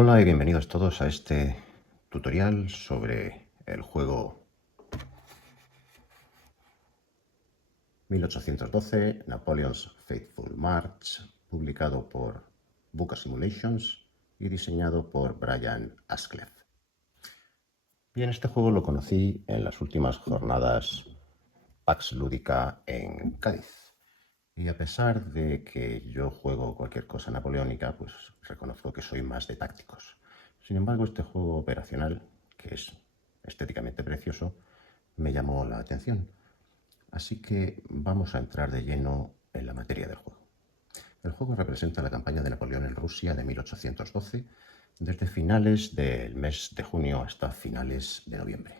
Hola y bienvenidos todos a este tutorial sobre el juego 1812 Napoleon's Faithful March, publicado por Buka Simulations y diseñado por Brian Ascleff. Bien, este juego lo conocí en las últimas jornadas Pax Lúdica en Cádiz. Y a pesar de que yo juego cualquier cosa napoleónica, pues reconozco que soy más de tácticos. Sin embargo, este juego operacional, que es estéticamente precioso, me llamó la atención. Así que vamos a entrar de lleno en la materia del juego. El juego representa la campaña de Napoleón en Rusia de 1812, desde finales del mes de junio hasta finales de noviembre.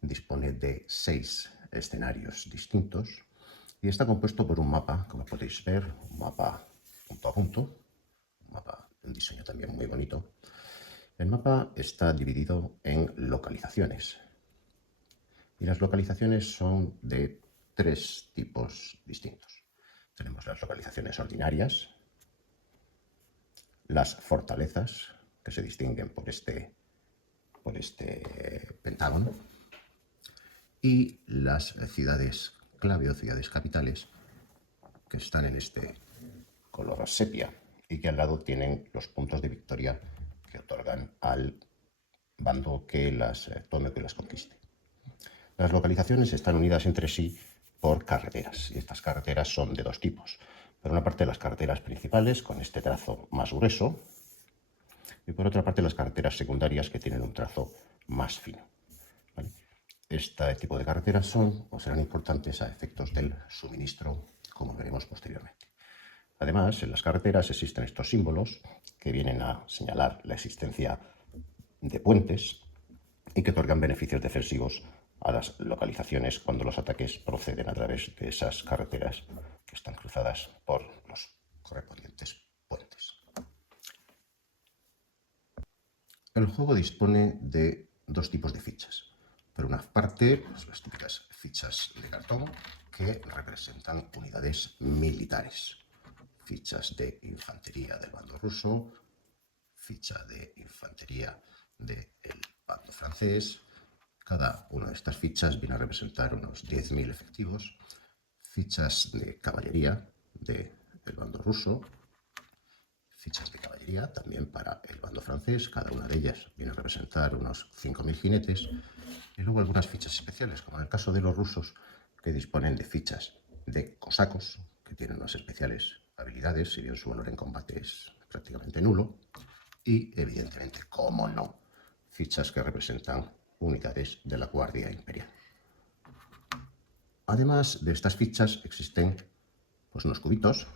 Dispone de 6 escenarios distintos y está compuesto por un mapa, como podéis ver, un mapa punto a punto, un mapa de un diseño también muy bonito. El mapa está dividido en localizaciones y las localizaciones son de 3 tipos distintos. Tenemos las localizaciones ordinarias, las fortalezas, que se distinguen por este pentágono, y las ciudades clave o ciudades capitales, que están en este color sepia y que al lado tienen los puntos de victoria que otorgan al bando que las tome o que las conquiste. Las localizaciones están unidas entre sí por carreteras, y estas carreteras son de 2 tipos. Por una parte, las carreteras principales, con este trazo más grueso, y por otra parte, las carreteras secundarias, que tienen un trazo más fino. ¿Vale? Este tipo de carreteras son o serán importantes a efectos del suministro, como veremos posteriormente. Además, en las carreteras existen estos símbolos que vienen a señalar la existencia de puentes y que otorgan beneficios defensivos a las localizaciones cuando los ataques proceden a través de esas carreteras que están cruzadas por los correspondientes puentes. El juego dispone de 2 tipos de fichas. Por una parte, pues, las típicas fichas de cartón que representan unidades militares. Fichas de infantería del bando ruso, ficha de infantería del bando francés. Cada una de estas fichas viene a representar unos 10.000 efectivos. Fichas de caballería del bando ruso, fichas de caballería también para el bando francés, cada una de ellas viene a representar unos 5.000 jinetes, y luego algunas fichas especiales, como en el caso de los rusos, que disponen de fichas de cosacos, que tienen unas especiales habilidades, si bien su valor en combate es prácticamente nulo, y evidentemente, como no, fichas que representan unidades de la Guardia Imperial. Además de estas fichas existen pues, unos cubitos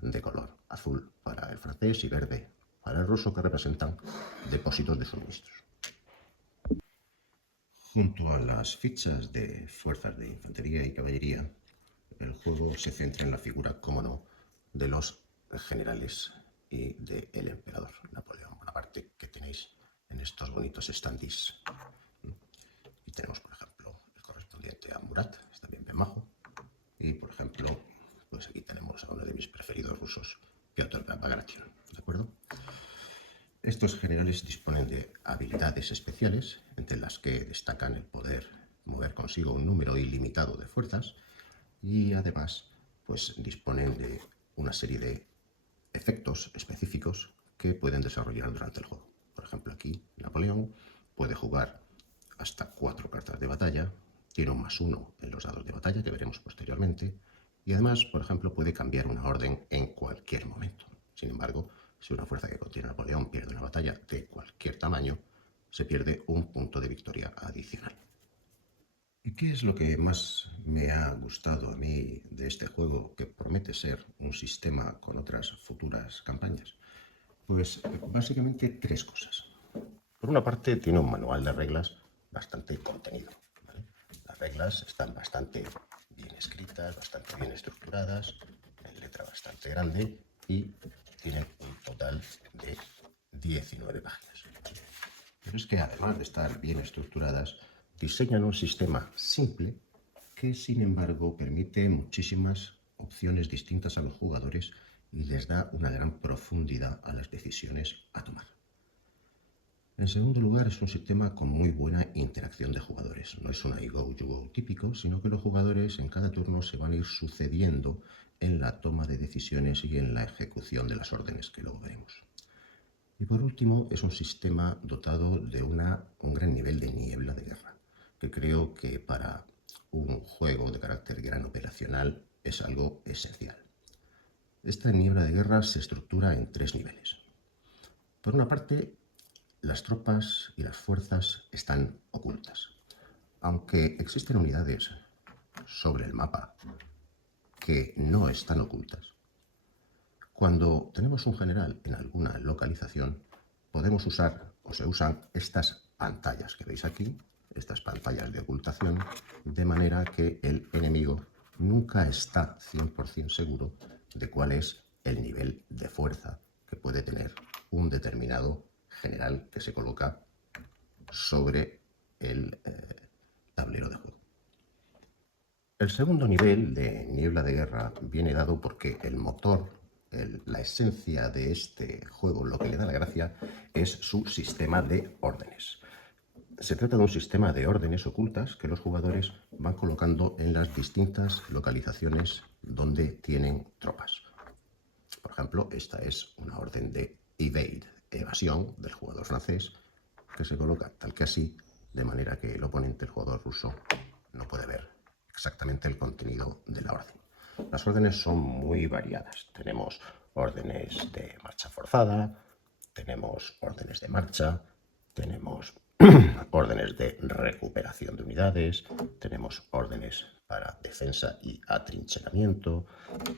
de color azul para el francés y verde para el ruso, que representan depósitos de suministros. Junto a las fichas de fuerzas de infantería y caballería, el juego se centra en la figura, como no, de los generales y del emperador Napoleón Bonaparte, que tenéis en estos bonitos standees. Y tenemos, por ejemplo, el correspondiente a Murat, está bien majo. Y, por ejemplo, pues aquí tenemos a uno de mis preferidos rusos, Piotr Bagration, ¿de acuerdo? Estos generales disponen de habilidades especiales, entre las que destacan el poder mover consigo un número ilimitado de fuerzas, y además pues disponen de una serie de efectos específicos que pueden desarrollar durante el juego. Por ejemplo, aquí Napoleón puede jugar hasta 4 cartas de batalla, tiene un +1 en los dados de batalla, que veremos posteriormente, y además, por ejemplo, puede cambiar una orden en cualquier momento. Sin embargo, si una fuerza que contiene Napoleón pierde una batalla de cualquier tamaño, se pierde un punto de victoria adicional. ¿Y qué es lo que más me ha gustado a mí de este juego, que promete ser un sistema con otras futuras campañas? Pues básicamente 3 cosas. Por una parte, tiene un manual de reglas bastante contenido, ¿vale? Las reglas están bastante bien escritas, bastante bien estructuradas, en letra bastante grande, y tienen un total de 19 páginas. Pero es que además de estar bien estructuradas, diseñan un sistema simple que, sin embargo, permite muchísimas opciones distintas a los jugadores y les da una gran profundidad a las decisiones a tomar. En segundo lugar, es un sistema con muy buena interacción de jugadores. No es un I go, you go típico, sino que los jugadores en cada turno se van a ir sucediendo en la toma de decisiones y en la ejecución de las órdenes, que luego veremos. Y por último, es un sistema dotado de un gran nivel de niebla de guerra, que creo que para un juego de carácter gran operacional es algo esencial. Esta niebla de guerra se estructura en 3 niveles. Por una parte, las tropas y las fuerzas están ocultas. Aunque existen unidades sobre el mapa que no están ocultas, cuando tenemos un general en alguna localización, podemos usar o se usan estas pantallas que veis aquí, estas pantallas de ocultación, de manera que el enemigo nunca está 100% seguro de cuál es el nivel de fuerza que puede tener un determinado general que se coloca sobre el tablero de juego. El segundo nivel de niebla de guerra viene dado porque el motor, la esencia de este juego, lo que le da la gracia, es su sistema de órdenes. Se trata de un sistema de órdenes ocultas que los jugadores van colocando en las distintas localizaciones donde tienen tropas. Por ejemplo, esta es una orden de evade, evasión, del jugador francés, que se coloca tal que así, de manera que el oponente, el jugador ruso, no puede ver exactamente el contenido de la orden. Las órdenes son muy variadas. Tenemos órdenes de marcha forzada, tenemos órdenes de marcha, tenemos órdenes de recuperación de unidades, tenemos órdenes para defensa y atrincheramiento,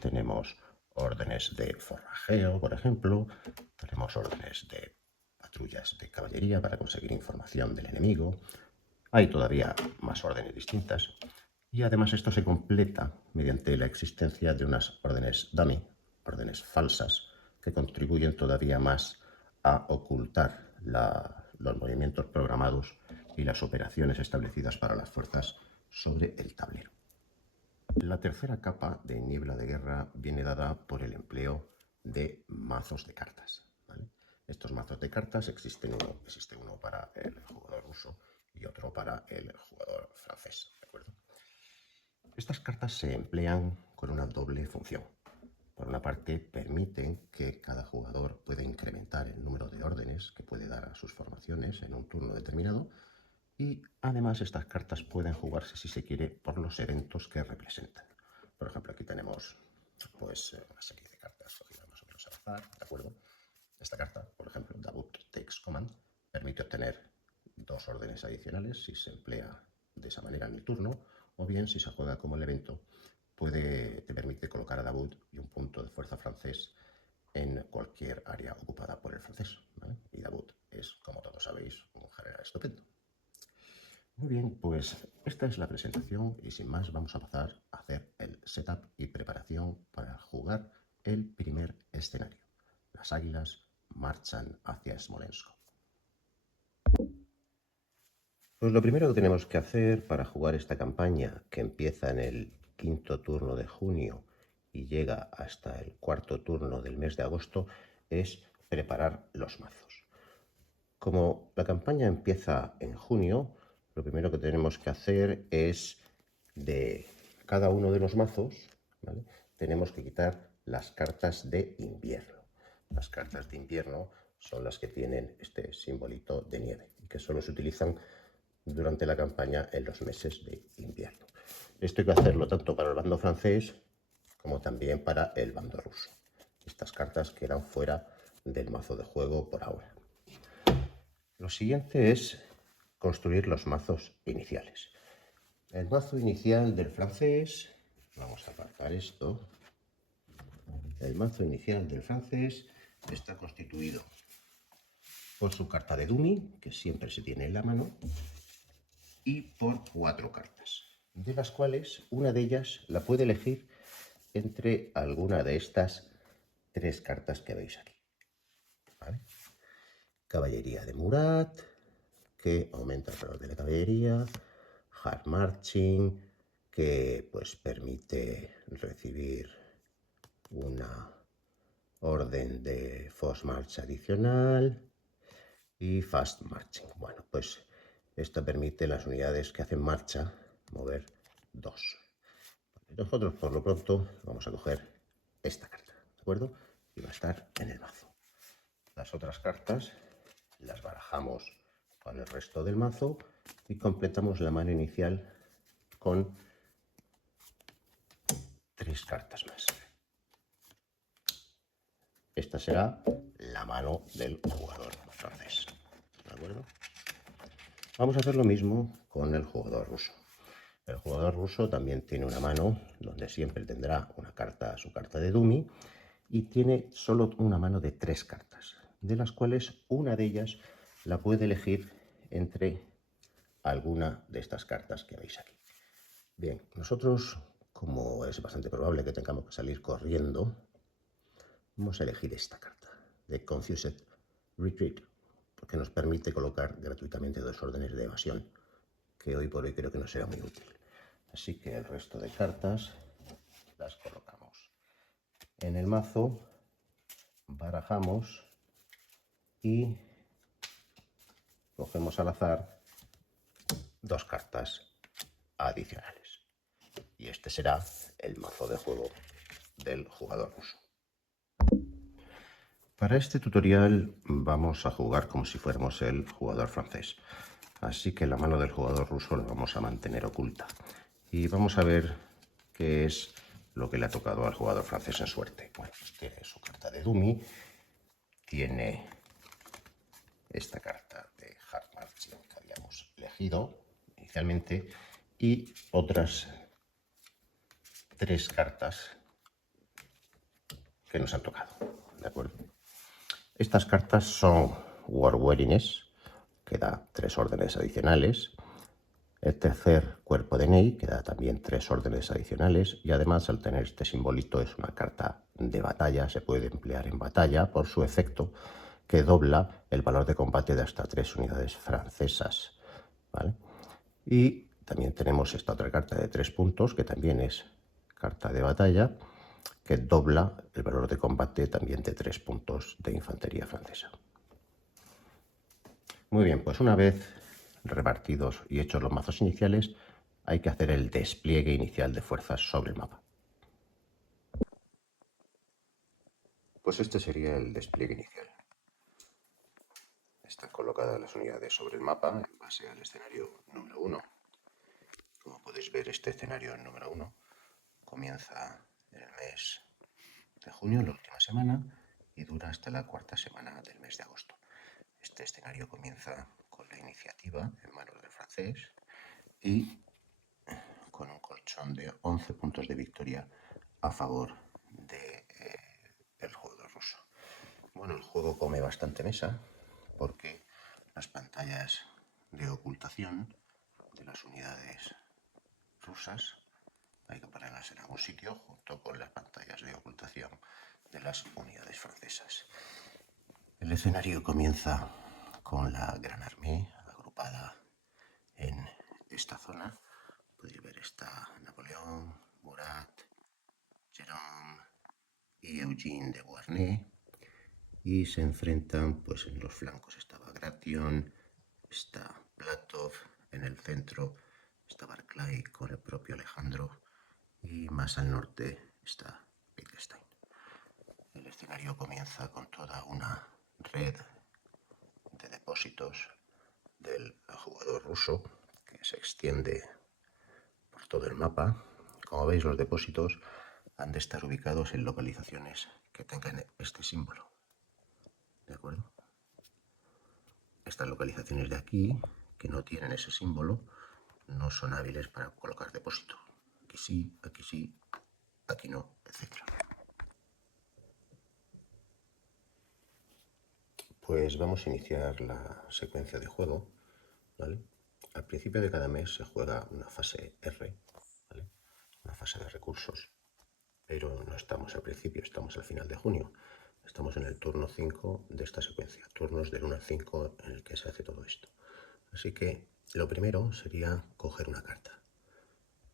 tenemos órdenes de forrajeo, por ejemplo, tenemos órdenes de patrullas de caballería para conseguir información del enemigo. Hay todavía más órdenes distintas y además esto se completa mediante la existencia de unas órdenes dummy, órdenes falsas, que contribuyen todavía más a ocultar los movimientos programados y las operaciones establecidas para las fuerzas sobre el tablero. La tercera capa de niebla de guerra viene dada por el empleo de mazos de cartas, ¿vale? Estos mazos de cartas existe uno para el jugador ruso y otro para el jugador francés, ¿de acuerdo? Estas cartas se emplean con una doble función. Por una parte, permiten que cada jugador pueda incrementar el número de órdenes que puede dar a sus formaciones en un turno determinado, y además estas cartas pueden jugarse, si se quiere, por los eventos que representan. Por ejemplo, aquí tenemos pues una serie de cartas cogidas más o menos al azar, ¿de acuerdo? Esta carta, por ejemplo, Dabut Takes Command, permite obtener 2 órdenes adicionales si se emplea de esa manera en el turno, o bien si se juega como el evento, te permite colocar a Dabut y un punto de fuerza francés en cualquier área ocupada por el francés, ¿vale? Y Dabut es, como todos sabéis, un general estupendo. Muy bien, pues esta es la presentación y sin más vamos a pasar a hacer el setup y preparación para jugar el primer escenario. Las águilas marchan hacia Smolensk. Pues lo primero que tenemos que hacer para jugar esta campaña, que empieza en el 5.º turno de junio y llega hasta el 4.º turno del mes de agosto, es preparar los mazos. Como la campaña empieza en junio, lo primero que tenemos que hacer es, de cada uno de los mazos, ¿vale?, tenemos que quitar las cartas de invierno. Las cartas de invierno son las que tienen este simbolito de nieve y que solo se utilizan durante la campaña en los meses de invierno. Esto hay que hacerlo tanto para el bando francés como también para el bando ruso. Estas cartas quedan fuera del mazo de juego por ahora. Lo siguiente es construir los mazos iniciales. El mazo inicial del francés, vamos a apartar esto. El mazo inicial del francés está constituido por su carta de dummy, que siempre se tiene en la mano, y por 4 cartas, de las cuales una de ellas la puede elegir entre alguna de estas 3 cartas que veis aquí, ¿vale? Caballería de Murat, que aumenta el valor de la caballería, Hard Marching, que pues permite recibir una orden de Force March adicional, y Fast Marching. Bueno, pues esto permite las unidades que hacen marcha mover 2. Nosotros por lo pronto vamos a coger esta carta, ¿de acuerdo? Y va a estar en el mazo. Las otras cartas las barajamos con el resto del mazo y completamos la mano inicial con 3 cartas más. Esta será la mano del jugador francés, ¿de acuerdo? Vamos a hacer lo mismo con el jugador ruso. El jugador ruso también tiene una mano donde siempre tendrá una carta, su carta de dummy, y tiene solo una mano de 3 cartas, de las cuales una de ellas la puede elegir entre alguna de estas cartas que veis aquí. Bien, nosotros, como es bastante probable que tengamos que salir corriendo, vamos a elegir esta carta de Confused Retreat, porque nos permite colocar gratuitamente 2 órdenes de evasión, que hoy por hoy creo que no será muy útil. Así que el resto de cartas las colocamos en el mazo, barajamos y cogemos al azar 2 cartas adicionales. Y este será el mazo de juego del jugador ruso. Para este tutorial vamos a jugar como si fuéramos el jugador francés. Así que la mano del jugador ruso la vamos a mantener oculta. Y vamos a ver qué es lo que le ha tocado al jugador francés en suerte. Bueno, tiene su carta de dummy, tiene esta carta de Hard Marching que habíamos elegido inicialmente y otras 3 cartas que nos han tocado, ¿de acuerdo? Estas cartas son War Weariness, que da 3 órdenes adicionales. El tercer cuerpo de Ney, que da también 3 órdenes adicionales. Y además, al tener este simbolito, es una carta de batalla. Se puede emplear en batalla por su efecto, que dobla el valor de combate de hasta 3 unidades francesas, ¿vale? Y también tenemos esta otra carta de 3 puntos, que también es carta de batalla, que dobla el valor de combate también de 3 puntos de infantería francesa. Muy bien, pues una vez repartidos y hechos los mazos iniciales, hay que hacer el despliegue inicial de fuerzas sobre el mapa. Pues este sería el despliegue inicial. Están colocadas las unidades sobre el mapa en base al escenario número 1. Como podéis ver, este escenario número 1 comienza en el mes de junio, la última semana, y dura hasta la 4ª semana del mes de agosto. Este escenario comienza con la iniciativa en manos del francés y con un colchón de 11 puntos de victoria a favor del jugador ruso. Bueno, el juego come bastante mesa porque las pantallas de ocultación de las unidades rusas hay que ponerlas en algún sitio junto con las pantallas de ocultación de las unidades francesas. El escenario comienza con la Gran Armée agrupada en esta zona. Podéis ver está Napoleón, Murat, Jérôme y Eugene de Beauharnais. Y se enfrentan, pues en los flancos está Bagration, está Platov, en el centro está Barclay con el propio Alejandro y más al norte está Wittgenstein. El escenario comienza con toda una red de depósitos del jugador ruso que se extiende por todo el mapa. Como veis, los depósitos han de estar ubicados en localizaciones que tengan este símbolo, ¿de acuerdo? Estas localizaciones de aquí, que no tienen ese símbolo, no son hábiles para colocar depósito. Aquí sí, aquí no, etc. Pues vamos a iniciar la secuencia de juego, ¿vale? Al principio de cada mes se juega una fase R, ¿vale? Una fase de recursos, pero no estamos al principio, estamos al final de junio. Estamos en el turno 5 de esta secuencia, turnos del 1 al 5 en el que se hace todo esto. Así que lo primero sería coger una carta.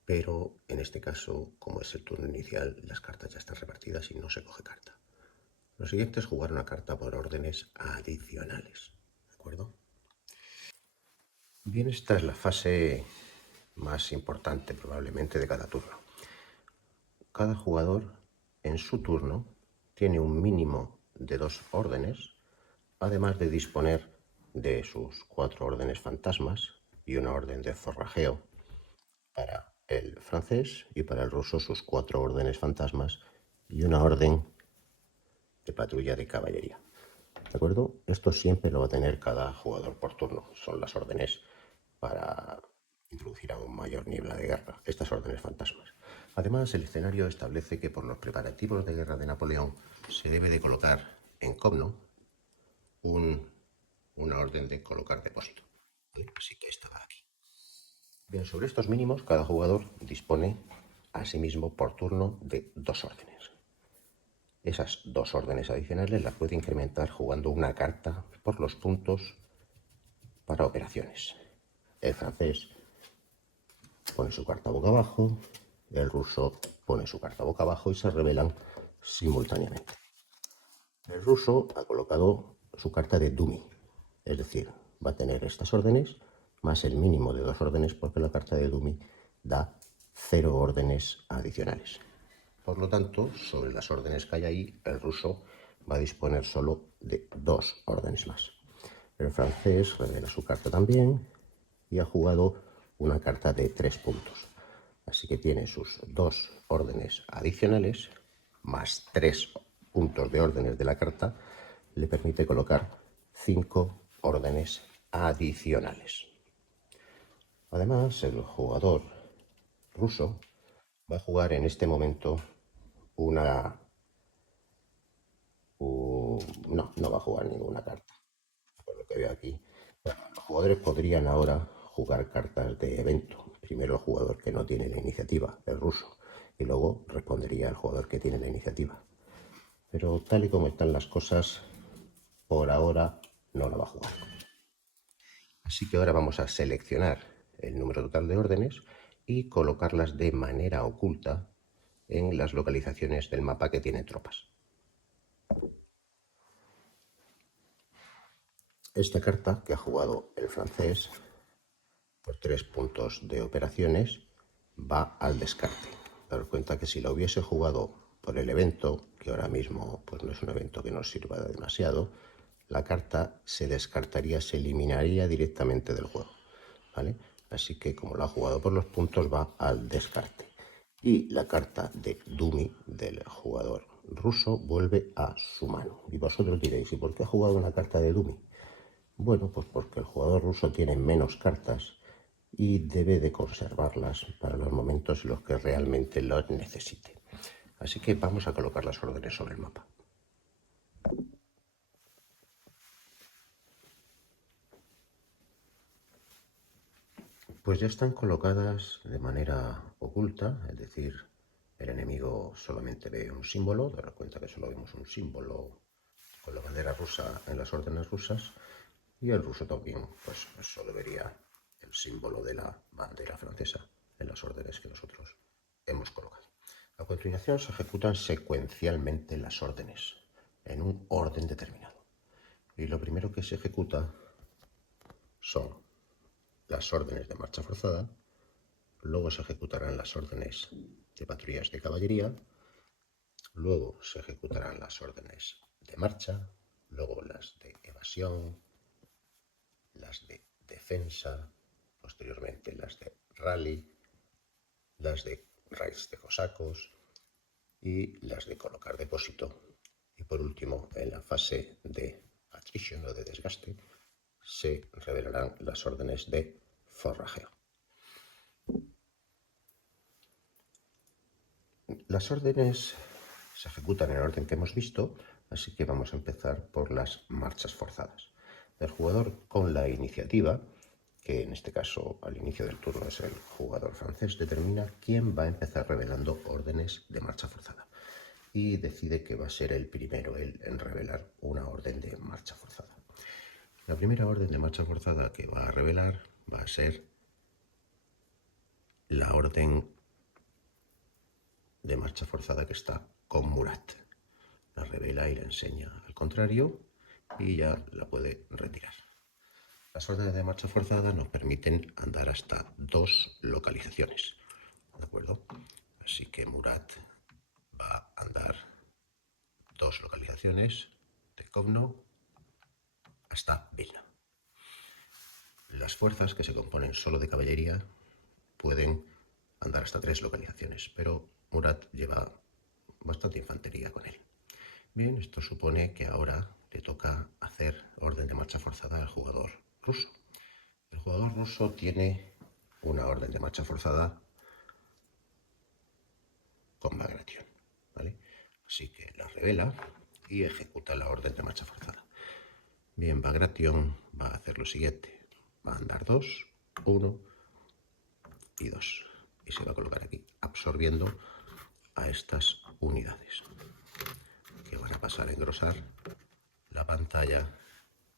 Pero en este caso, como es el turno inicial, las cartas ya están repartidas y no se coge carta. Lo siguiente es jugar una carta por órdenes adicionales, ¿de acuerdo? Bien, esta es la fase más importante probablemente de cada turno. Cada jugador en su turno tiene un mínimo de 2 órdenes, además de disponer de sus 4 órdenes fantasmas y una orden de forrajeo para el francés, y para el ruso sus 4 órdenes fantasmas y una orden de patrulla de caballería. ¿De acuerdo? Esto siempre lo va a tener cada jugador por turno. Son las órdenes para introducir aún mayor niebla de guerra, estas órdenes fantasmas. Además, el escenario establece que por los preparativos de guerra de Napoleón se debe de colocar en Comno una orden de colocar depósito. ¿Vale? Así que esta va aquí. Bien, sobre estos mínimos, cada jugador dispone asimismo por turno de 2 órdenes. Esas 2 órdenes adicionales las puede incrementar jugando una carta por los puntos para operaciones. El francés pone su carta boca abajo, el ruso pone su carta boca abajo y se revelan simultáneamente. El ruso ha colocado su carta de dummy, es decir, va a tener estas órdenes más el mínimo de 2 órdenes, porque la carta de dummy da 0 órdenes adicionales. Por lo tanto, sobre las órdenes que hay ahí, el ruso va a disponer solo de 2 órdenes más. El francés revela su carta también y ha jugado una carta de 3 puntos. Así que tiene sus 2 órdenes adicionales más 3 puntos de órdenes de la carta, le permite colocar 5 órdenes adicionales. Además, el jugador ruso va a jugar en este momento una... no va a jugar ninguna carta, por lo que veo aquí. Los jugadores podrían ahora jugar cartas de evento. Primero el jugador que no tiene la iniciativa, el ruso, y luego respondería el jugador que tiene la iniciativa. Pero tal y como están las cosas, por ahora no la va a jugar. Así que ahora vamos a seleccionar el número total de órdenes y colocarlas de manera oculta en las localizaciones del mapa que tiene tropas. Esta carta que ha jugado el francés por 3 puntos de operaciones va al descarte. Daros cuenta que si la hubiese jugado por el evento, que ahora mismo pues no es un evento que nos sirva demasiado, la carta se descartaría, se eliminaría directamente del juego, ¿vale? Así que como la ha jugado por los puntos, va al descarte. Y la carta de dummy del jugador ruso vuelve a su mano. Y vosotros diréis, ¿y por qué ha jugado una carta de dummy? Bueno, pues porque el jugador ruso tiene menos cartas y debe de conservarlas para los momentos en los que realmente los necesite. Así que vamos a colocar las órdenes sobre el mapa. Pues ya están colocadas de manera oculta, es decir, el enemigo solamente ve un símbolo, daros cuenta que solo vemos un símbolo con la bandera rusa en las órdenes rusas, y el ruso también pues solo vería el símbolo de la bandera francesa en las órdenes que nosotros hemos colocado. A continuación se ejecutan secuencialmente las órdenes en un orden determinado. Y lo primero que se ejecuta son las órdenes de marcha forzada, luego se ejecutarán las órdenes de patrullas de caballería, luego se ejecutarán las órdenes de marcha, luego las de evasión, las de defensa, posteriormente las de rally, las de raids de cosacos y las de colocar depósito. Y por último, en la fase de attrition o de desgaste, se revelarán las órdenes de forrajeo. Las órdenes se ejecutan en el orden que hemos visto, así que vamos a empezar por las marchas forzadas. El jugador con la iniciativa, que en este caso al inicio del turno es el jugador francés, determina quién va a empezar revelando órdenes de marcha forzada y decide que va a ser el primero él en revelar una orden de marcha forzada. La primera orden de marcha forzada que va a revelar va a ser la orden de marcha forzada que está con Murat. La revela y la enseña al contrario y ya la puede retirar. Las órdenes de marcha forzada nos permiten andar hasta 2 localizaciones, ¿de acuerdo? Así que Murat va a andar 2 localizaciones de Kovno hasta Vilna. Las fuerzas que se componen solo de caballería pueden andar hasta 3 localizaciones, pero Murat lleva bastante infantería con él. Bien, esto supone que ahora le toca hacer orden de marcha forzada al jugador ruso. El jugador ruso tiene una orden de marcha forzada con Bagration, ¿vale? Así que la revela y ejecuta la orden de marcha forzada. Bien, Bagration va a hacer lo siguiente. Va a andar 2, 1 y 2. Y se va a colocar aquí, absorbiendo a estas unidades, que van a pasar a engrosar la pantalla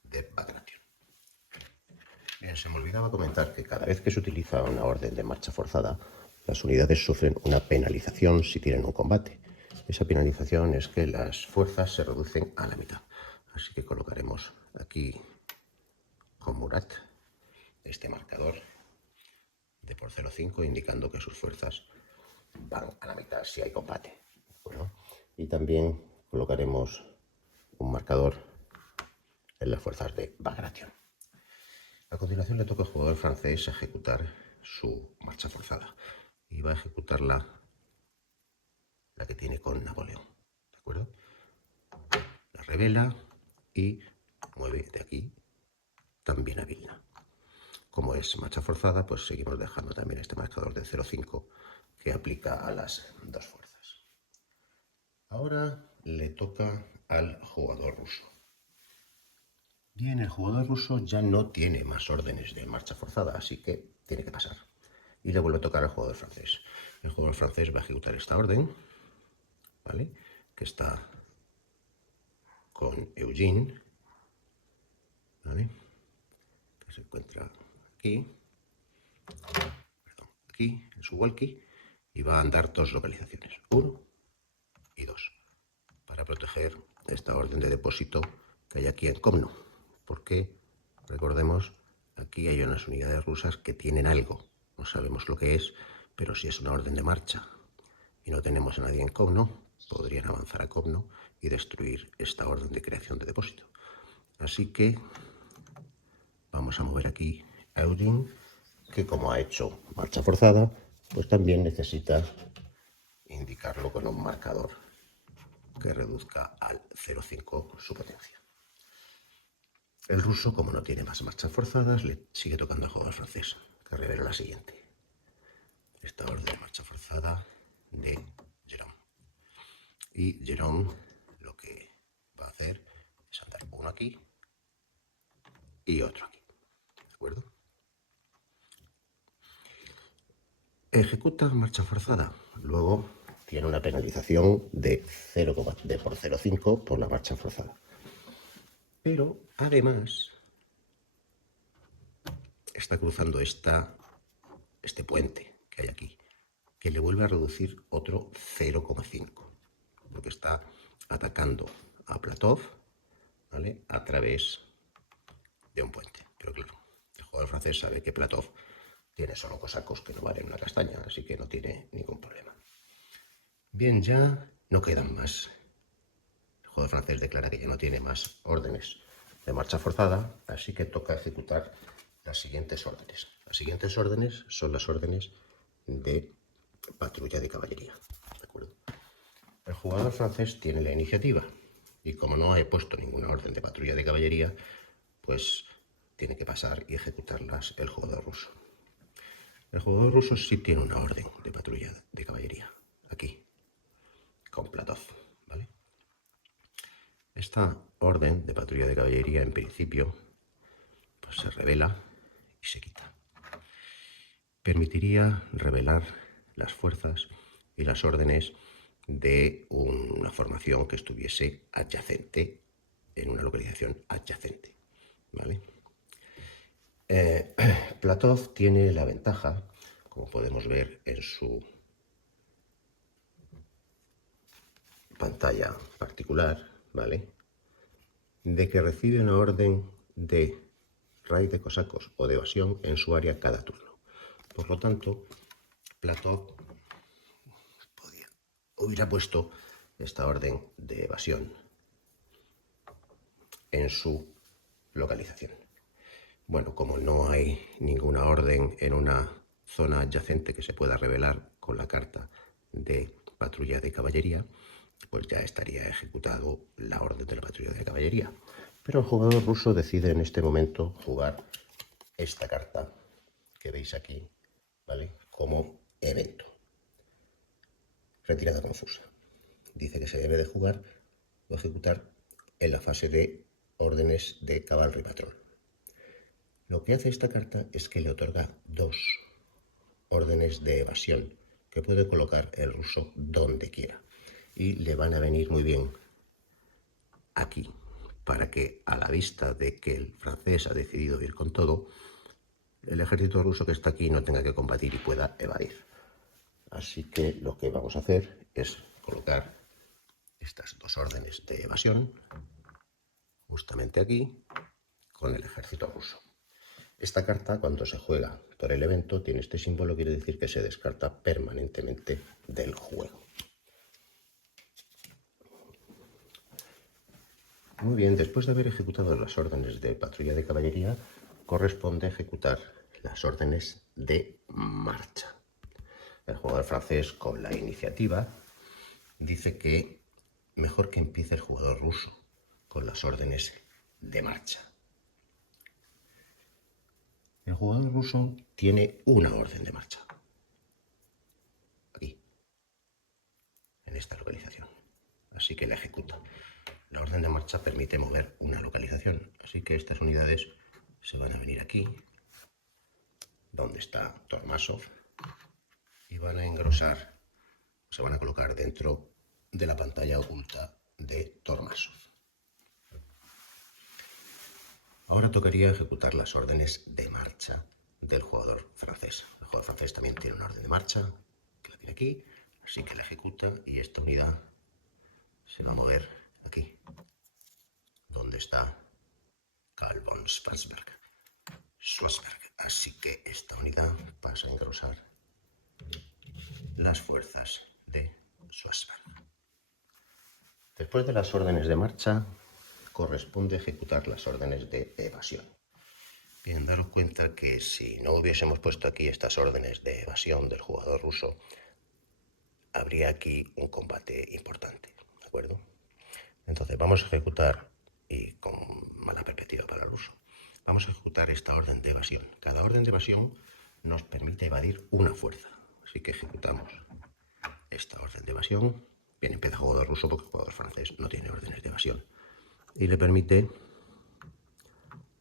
de Bagration. Bien, se me olvidaba comentar que cada vez que se utiliza una orden de marcha forzada, las unidades sufren una penalización si tienen un combate. Esa penalización es que las fuerzas se reducen a la mitad. Así que colocaremos aquí con Murat este marcador de por 0,5 indicando que sus fuerzas van a la mitad si hay combate. Bueno, y también colocaremos un marcador en las fuerzas de Bagration. A continuación le toca al jugador francés ejecutar su marcha forzada y va a ejecutarla la que tiene con Napoleón, ¿de acuerdo? La revela y mueve de aquí también a Vilna. Como es marcha forzada, pues seguimos dejando también este marcador de 0,5 que aplica a las dos fuerzas. Ahora le toca al jugador ruso. Bien, el jugador ruso ya no tiene más órdenes de marcha forzada, así que tiene que pasar. Y le vuelve a tocar al jugador francés. El jugador francés va a ejecutar esta orden, ¿vale? Que está con Eugene, ¿vale? Que se encuentra aquí, perdón, aquí, en su walkie, y va a andar 2 localizaciones, 1 y 2, para proteger esta orden de depósito que hay aquí en Kovno, porque, recordemos, aquí hay unas unidades rusas que tienen algo, no sabemos lo que es, pero si es una orden de marcha y no tenemos a nadie en Kovno, podrían avanzar a Kovno y destruir esta orden de creación de depósito. Así que vamos a mover aquí a Eugene, que como ha hecho marcha forzada, pues también necesita indicarlo con un marcador que reduzca al 0,5 su potencia. El ruso, como no tiene más marchas forzadas, le sigue tocando al jugador francés, que revela la siguiente. Esta orden de marcha forzada de Jérôme. Y Jérôme lo que va a hacer es andar uno aquí y otro aquí. ¿De acuerdo? Ejecuta marcha forzada. Luego tiene una penalización de 0, de por 0,5 por la marcha forzada. Pero además está cruzando este puente que hay aquí, que le vuelve a reducir otro 0,5, porque está atacando a Platov, ¿vale? A través de un puente. Pero claro, el jugador francés sabe que Platov tiene solo cosacos que no valen una castaña, así que no tiene ningún problema. Bien, ya no quedan más. El jugador francés declara que ya no tiene más órdenes de marcha forzada, así que toca ejecutar las siguientes órdenes. Las siguientes órdenes son las órdenes de patrulla de caballería. ¿De acuerdo? El jugador francés tiene la iniciativa y como no he puesto ninguna orden de patrulla de caballería, pues tiene que pasar y ejecutarlas el jugador ruso. El jugador ruso sí tiene una orden de patrulla de caballería, aquí, con Platov, ¿vale? Esta orden de patrulla de caballería, en principio, pues se revela y se quita. Permitiría revelar las fuerzas y las órdenes de una formación que estuviese adyacente, en una localización adyacente, ¿vale? Platov tiene la ventaja, como podemos ver en su pantalla particular, ¿vale? De que recibe una orden de raíz de cosacos o de evasión en su área cada turno. Por lo tanto, Platov hubiera puesto esta orden de evasión en su localización. Bueno, como no hay ninguna orden en una zona adyacente que se pueda revelar con la carta de patrulla de caballería, pues ya estaría ejecutado la orden de la patrulla de caballería. Pero el jugador ruso decide en este momento jugar esta carta que veis aquí, ¿vale? Como evento. Retirada confusa. Dice que se debe de jugar o ejecutar en la fase de órdenes de Cavalry Patrol. Lo que hace esta carta es que le otorga 2 órdenes de evasión que puede colocar el ruso donde quiera. Y le van a venir muy bien aquí, para que a la vista de que el francés ha decidido ir con todo, el ejército ruso que está aquí no tenga que combatir y pueda evadir. Así que lo que vamos a hacer es colocar estas 2 órdenes de evasión justamente aquí con el ejército ruso. Esta carta, cuando se juega por el evento, tiene este símbolo, quiere decir que se descarta permanentemente del juego. Muy bien, después de haber ejecutado las órdenes de patrulla de caballería, corresponde ejecutar las órdenes de marcha. El jugador francés, con la iniciativa, dice que mejor que empiece el jugador ruso con las órdenes de marcha. El jugador ruso tiene una orden de marcha. Aquí, en esta localización. Así que la ejecuta. La orden de marcha permite mover una localización. Así que estas unidades se van a venir aquí, donde está Tormasov, y van a engrosar, se van a colocar dentro de la pantalla oculta de Tormasov. Ahora tocaría ejecutar las órdenes de marcha del jugador francés. El jugador francés también tiene una orden de marcha, que la tiene aquí, así que la ejecuta y esta unidad se va a mover aquí, donde está Karl von Schwarzberg. Así que esta unidad pasa a engrosar las fuerzas de Schwarzberg. Después de las órdenes de marcha, corresponde ejecutar las órdenes de evasión. Bien, daros cuenta que si no hubiésemos puesto aquí estas órdenes de evasión del jugador ruso, habría aquí un combate importante, ¿de acuerdo? Entonces vamos a ejecutar, y con mala perspectiva para el ruso, vamos a ejecutar esta orden de evasión. Cada orden de evasión nos permite evadir una fuerza, así que ejecutamos esta orden de evasión. Bien, empieza el jugador ruso porque el jugador francés no tiene órdenes de evasión. Y le permite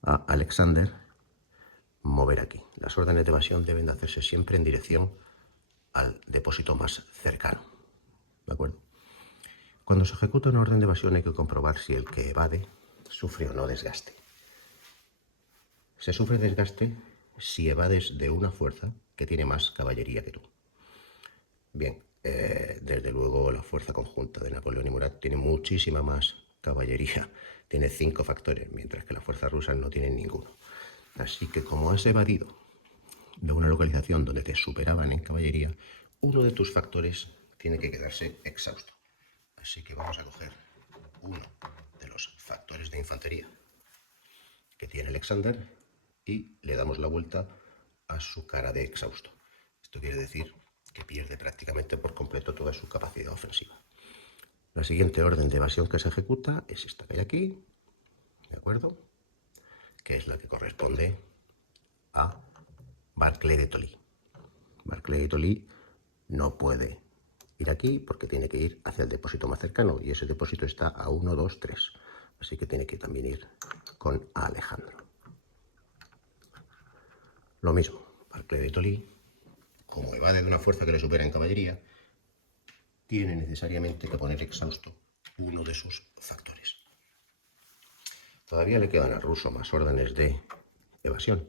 a Alexander mover aquí. Las órdenes de evasión deben de hacerse siempre en dirección al depósito más cercano. ¿De acuerdo? Cuando se ejecuta una orden de evasión hay que comprobar si el que evade sufre o no desgaste. Se sufre desgaste si evades de una fuerza que tiene más caballería que tú. Bien, desde luego la fuerza conjunta de Napoleón y Murat tiene muchísima más caballería, tiene 5 factores, mientras que las fuerzas rusas no tienen ninguno. Así que como has evadido de una localización donde te superaban en caballería, uno de tus factores tiene que quedarse exhausto. Así que vamos a coger uno de los factores de infantería que tiene Alexander y le damos la vuelta a su cara de exhausto. Esto quiere decir que pierde prácticamente por completo toda su capacidad ofensiva. La siguiente orden de evasión que se ejecuta es esta que hay aquí, ¿de acuerdo? Que es la que corresponde a Barclay de Tolly. Barclay de Tolly no puede ir aquí porque tiene que ir hacia el depósito más cercano y ese depósito está a 1, 2, 3. Así que tiene que también ir con Alejandro. Lo mismo, Barclay de Tolly, como evade de una fuerza que le supera en caballería, tiene necesariamente que poner exhausto uno de sus factores. Todavía le quedan al ruso más órdenes de evasión,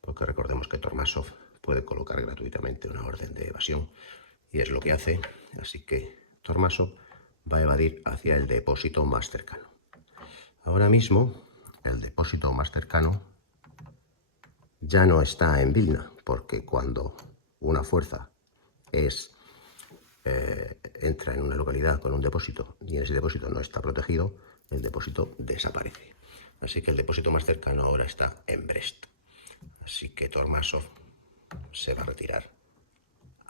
porque recordemos que Tormasov puede colocar gratuitamente una orden de evasión y es lo que hace, así que Tormasov va a evadir hacia el depósito más cercano. Ahora mismo, el depósito más cercano ya no está en Vilna, porque cuando una fuerza entra en una localidad con un depósito y en ese depósito no está protegido, el depósito desaparece. Así que el depósito más cercano ahora está en Brest. Así que Tormasov se va a retirar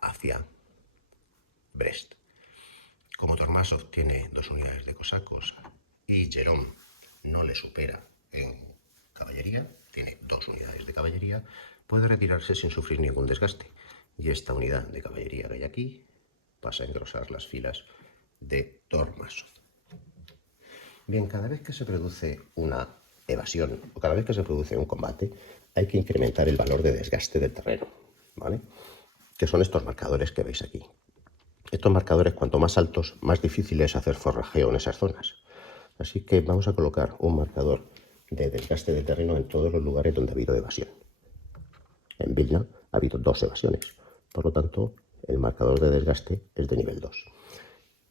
hacia Brest. Como Tormasov tiene 2 unidades de cosacos y Jerome no le supera en caballería, tiene 2 unidades de caballería, puede retirarse sin sufrir ningún desgaste. Y esta unidad de caballería que hay aquí pasa a engrosar las filas de Tormasov. Bien, cada vez que se produce una evasión o cada vez que se produce un combate, hay que incrementar el valor de desgaste del terreno, ¿vale? Que son estos marcadores que veis aquí. Estos marcadores, cuanto más altos, más difícil es hacer forrajeo en esas zonas. Así que vamos a colocar un marcador de desgaste del terreno en todos los lugares donde ha habido evasión. En Vilna ha habido 2 evasiones, por lo tanto, el marcador de desgaste es de nivel 2.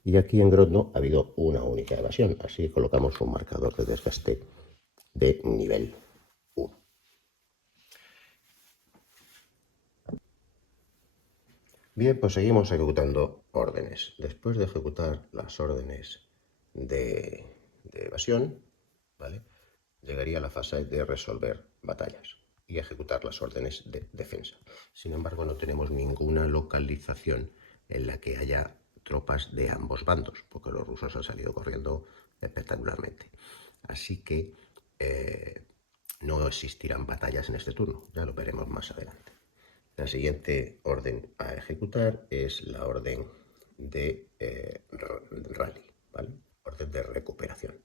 Y aquí en Grodno ha habido una única evasión, así que colocamos un marcador de desgaste de nivel 1. Bien, pues seguimos ejecutando órdenes. Después de ejecutar las órdenes de evasión, ¿vale?, llegaría a la fase de resolver batallas y ejecutar las órdenes de defensa. Sin embargo, no tenemos ninguna localización en la que haya tropas de ambos bandos, porque los rusos han salido corriendo espectacularmente. Así que no existirán batallas en este turno, ya lo veremos más adelante. La siguiente orden a ejecutar es la orden de rally, ¿vale? Orden de recuperación.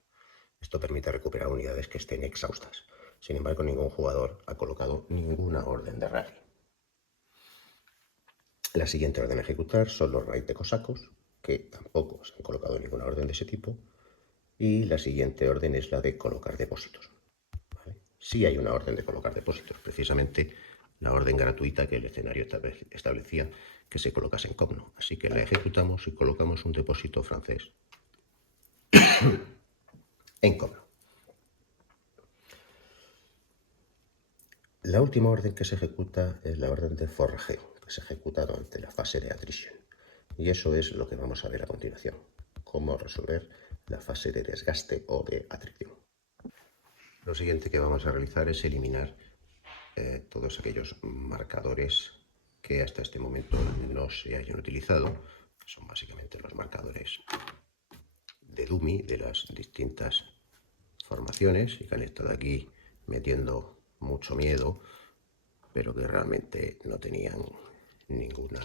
Esto permite recuperar unidades que estén exhaustas. Sin embargo, ningún jugador ha colocado ninguna orden de rally. La siguiente orden a ejecutar son los raids de cosacos, que tampoco se han colocado ninguna orden de ese tipo. Y la siguiente orden es la de colocar depósitos, ¿vale? Sí hay una orden de colocar depósitos, precisamente la orden gratuita que el escenario establecía que se colocase en Comno. Así que la ejecutamos y colocamos un depósito francés en Comno. La última orden que se ejecuta es la orden de forrajeo, que se ejecuta durante la fase de attrition. Y eso es lo que vamos a ver a continuación, cómo resolver la fase de desgaste o de atrición. Lo siguiente que vamos a realizar es eliminar todos aquellos marcadores que hasta este momento no se hayan utilizado. Son básicamente los marcadores de dummy de las distintas formaciones y que han estado aquí metiendo mucho miedo, pero que realmente no tenían ninguna,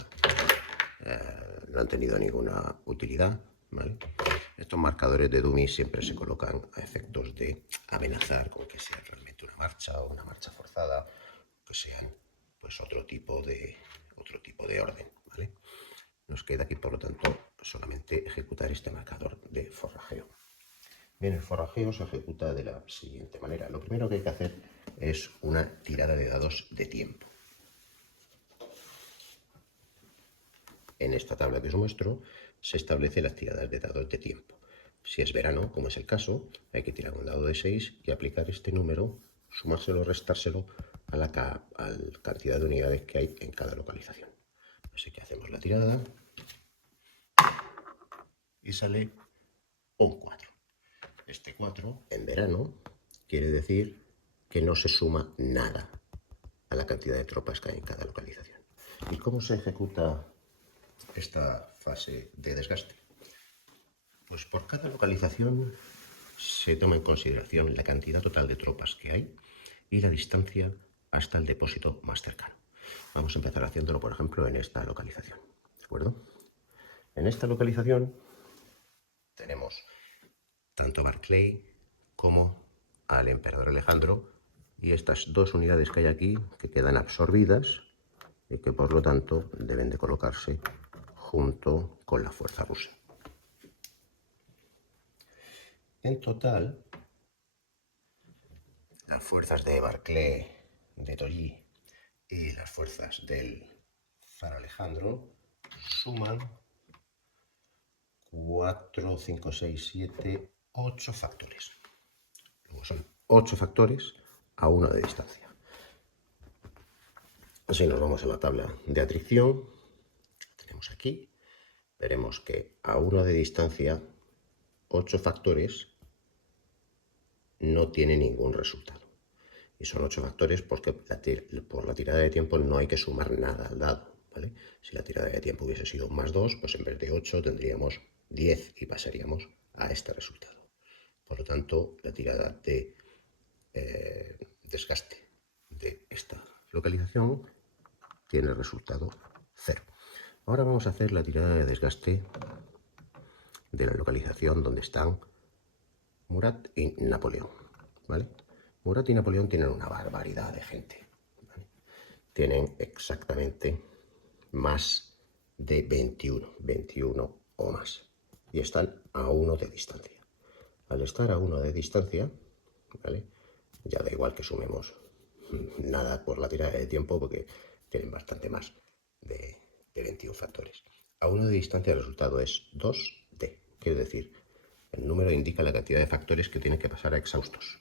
no han tenido ninguna utilidad, ¿vale? Estos marcadores de dummy siempre se colocan a efectos de amenazar con que sea realmente una marcha o una marcha forzada, que sean pues otro tipo de orden, ¿vale? Nos queda aquí, por lo tanto, solamente ejecutar este marcador de forrajeo. Bien, el forrajeo se ejecuta de la siguiente manera. Lo primero que hay que hacer es una tirada de dados de tiempo. En esta tabla que os muestro se establecen las tiradas de dados de tiempo. Si es verano, como es el caso, hay que tirar un dado de 6 y aplicar este número, sumárselo o restárselo a la cantidad de unidades que hay en cada localización. Así que hacemos la tirada y sale un 4. Este 4 en verano quiere decir que no se suma nada a la cantidad de tropas que hay en cada localización. ¿Y cómo se ejecuta esta fase de desgaste? Pues por cada localización se toma en consideración la cantidad total de tropas que hay y la distancia hasta el depósito más cercano. Vamos a empezar haciéndolo, por ejemplo, en esta localización, ¿de acuerdo? En esta localización tenemos tanto a Barclay como al emperador Alejandro y estas 2 unidades que hay aquí que quedan absorbidas y que por lo tanto deben de colocarse junto con la fuerza rusa. En total, las fuerzas de Barclay, de Tolly y las fuerzas del zar Alejandro suman 4, 5, 6, 7, 8 factores. Luego son 8 factores a 1 de distancia. Si nos vamos a la tabla de atracción, tenemos aquí, veremos que a 1 de distancia, 8 factores no tiene ningún resultado. Y son 8 factores porque por la tirada de tiempo no hay que sumar nada al dado, ¿vale? Si la tirada de tiempo hubiese sido más 2, pues en vez de 8 tendríamos 10 y pasaríamos a este resultado. Por lo tanto, la tirada de desgaste de esta localización tiene resultado 0. Ahora vamos a hacer la tirada de desgaste de la localización donde están Murat y Napoleón, ¿vale? Murat y Napoleón tienen una barbaridad de gente, ¿vale? Tienen exactamente más de 21 o más. Y están a 1 de distancia. Al estar a 1 de distancia, ¿vale? Ya da igual que sumemos nada por la tirada de tiempo porque tienen bastante más de 21 factores. A 1 de distancia el resultado es 2D. Quiere decir, el número indica la cantidad de factores que tienen que pasar a exhaustos.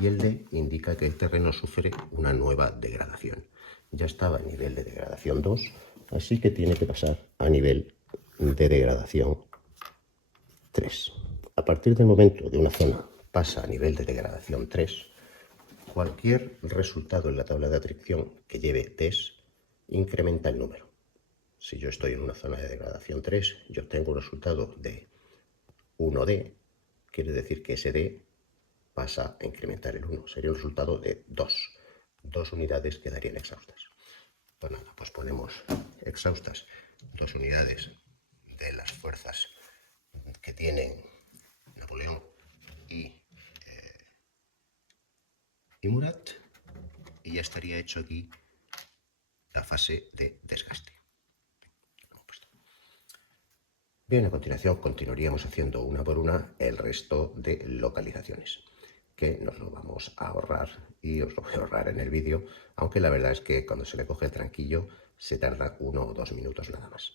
Y el D indica que el terreno sufre una nueva degradación. Ya estaba a nivel de degradación 2, así que tiene que pasar a nivel de degradación 3. A partir del momento de una zona pasa a nivel de degradación 3, cualquier resultado en la tabla de atracción que lleve Ds incrementa el número. Si yo estoy en una zona de degradación 3, yo obtengo un resultado de 1D, quiere decir que ese D pasa a incrementar el 1. Sería un resultado de 2. 2 unidades quedarían exhaustas. Pues nada, pues ponemos exhaustas 2 unidades de las fuerzas que tienen Napoleón y Murat, y ya estaría hecho aquí la fase de desgaste. Bien, a continuación continuaríamos haciendo una por una el resto de localizaciones, que nos lo vamos a ahorrar y os lo voy a ahorrar en el vídeo, aunque la verdad es que cuando se le coge el tranquillo se tarda 1 o 2 minutos nada más.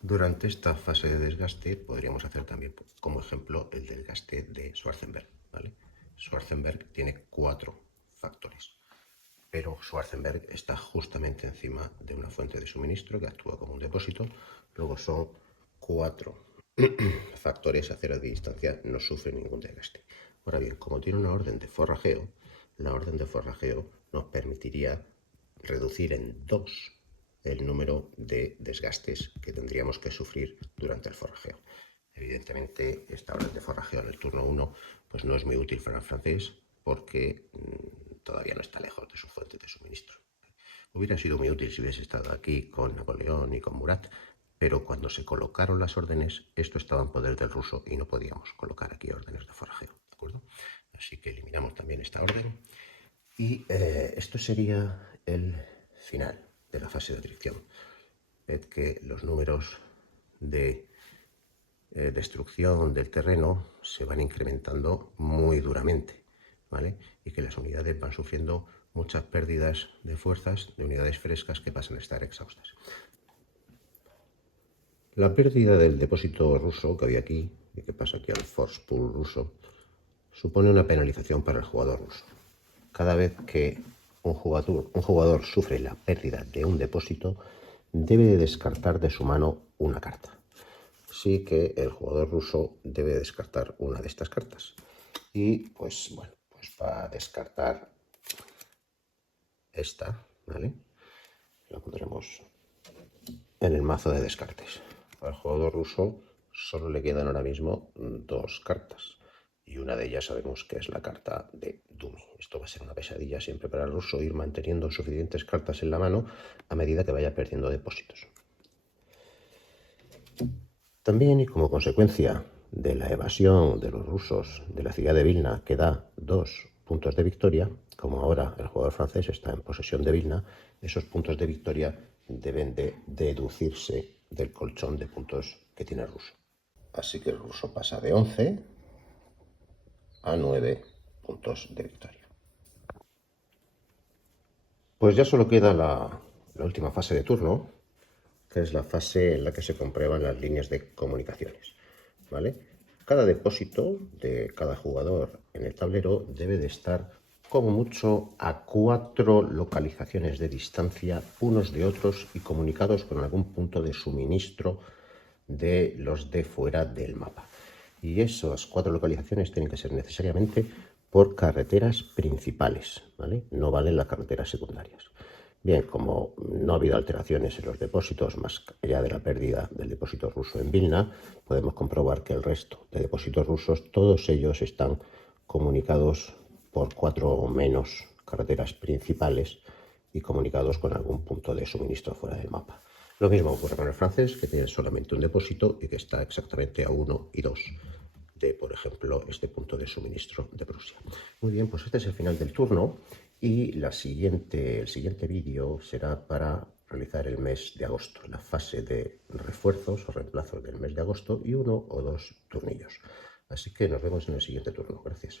Durante esta fase de desgaste podríamos hacer también como ejemplo el desgaste de Schwarzenberg, ¿vale? Schwarzenberg tiene 4 factores, pero Schwarzenberg está justamente encima de una fuente de suministro que actúa como un depósito. Luego son 4 factores a 0 de distancia, no sufre ningún desgaste. Ahora bien, como tiene una orden de forrajeo, la orden de forrajeo nos permitiría reducir en 2 el número de desgastes que tendríamos que sufrir durante el forrajeo. Evidentemente, esta orden de forrajeo en el turno 1 pues no es muy útil para el francés porque todavía no está lejos de su fuente de suministro. Hubiera sido muy útil si hubiese estado aquí con Napoleón y con Murat, pero cuando se colocaron las órdenes, esto estaba en poder del ruso y no podíamos colocar aquí órdenes de forrajeo, ¿de acuerdo? Así que eliminamos también esta orden. Y esto sería el final de la fase de atracción. Ved que los números de destrucción del terreno se van incrementando muy duramente, ¿vale? Y que las unidades van sufriendo muchas pérdidas de fuerzas de unidades frescas que pasan a estar exhaustas. La pérdida del depósito ruso que había aquí, y que pasa aquí al force pool ruso, supone una penalización para el jugador ruso. Cada vez que un jugador sufre la pérdida de un depósito, debe descartar de su mano una carta. Así que el jugador ruso debe descartar una de estas cartas. Y pues bueno, pues va a descartar esta, ¿vale? La pondremos en el mazo de descartes. Al jugador ruso solo le quedan ahora mismo 2 cartas. Y una de ellas sabemos que es la carta de Dumi. Esto va a ser una pesadilla siempre para el ruso, ir manteniendo suficientes cartas en la mano a medida que vaya perdiendo depósitos. También, y como consecuencia de la evasión de los rusos de la ciudad de Vilna, que da 2 puntos de victoria, como ahora el jugador francés está en posesión de Vilna, esos puntos de victoria deben de deducirse del colchón de puntos que tiene el ruso. Así que el ruso pasa de 11 a 9 puntos de victoria. Pues ya solo queda la última fase de turno, que es la fase en la que se comprueban las líneas de comunicaciones, ¿vale? Cada depósito de cada jugador en el tablero debe de estar como mucho a 4 localizaciones de distancia unos de otros y comunicados con algún punto de suministro de los de fuera del mapa. Y esas 4 localizaciones tienen que ser necesariamente por carreteras principales, ¿vale? No valen las carreteras secundarias. Bien, como no ha habido alteraciones en los depósitos más allá de la pérdida del depósito ruso en Vilna, podemos comprobar que el resto de depósitos rusos, todos ellos están comunicados por 4 o menos carreteras principales y comunicados con algún punto de suministro fuera del mapa. Lo mismo ocurre con el francés, que tiene solamente un depósito y que está exactamente a 1 y 2 de, por ejemplo, este punto de suministro de Prusia. Muy bien, pues este es el final del turno y el siguiente vídeo será para realizar el mes de agosto, la fase de refuerzos o reemplazos del mes de agosto y 1 o 2 turnillos. Así que nos vemos en el siguiente turno. Gracias.